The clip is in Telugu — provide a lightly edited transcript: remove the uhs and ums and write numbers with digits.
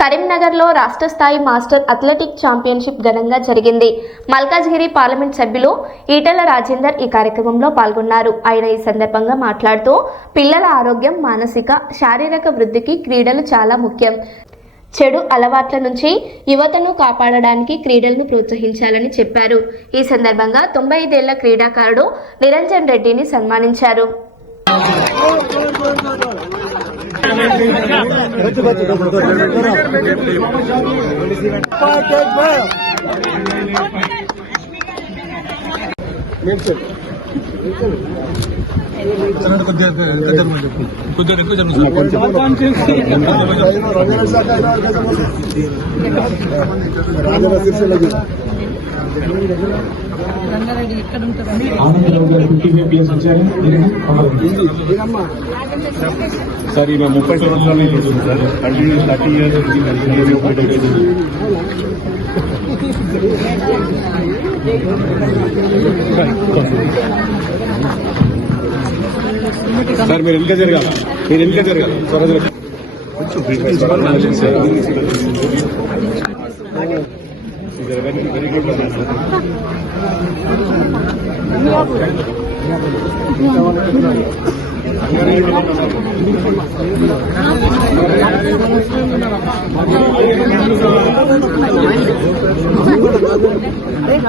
కరీంనగర్లో రాష్ట్ర స్థాయి మాస్టర్ అథ్లెటిక్ ఛాంపియన్షిప్ ఘనంగా జరిగింది. మల్కాజ్గిరి పార్లమెంట్ సభ్యులు ఈటెల రాజేందర్ ఈ కార్యక్రమంలో పాల్గొన్నారు. ఆయన ఈ సందర్భంగా మాట్లాడుతూ పిల్లల ఆరోగ్యం, మానసిక, శారీరక వృద్ధికి క్రీడలు చాలా ముఖ్యం. చెడు అలవాట్ల నుంచి యువతను కాపాడడానికి క్రీడలను ప్రోత్సహించాలని చెప్పారు. ఈ సందర్భంగా 95 ఏళ్ల క్రీడాకారుడు నిరంజన్ రెడ్డిని సన్మానించారు. సార్ ఈమె 30 సంవత్సరాలు చూస్తుంది సార్, కంటిన్యూస్ 30 ఇయర్స్ సార్. మీరు వెనుక జరగాలి, స్వరాజ్ వెరీ గుడ్ సార్.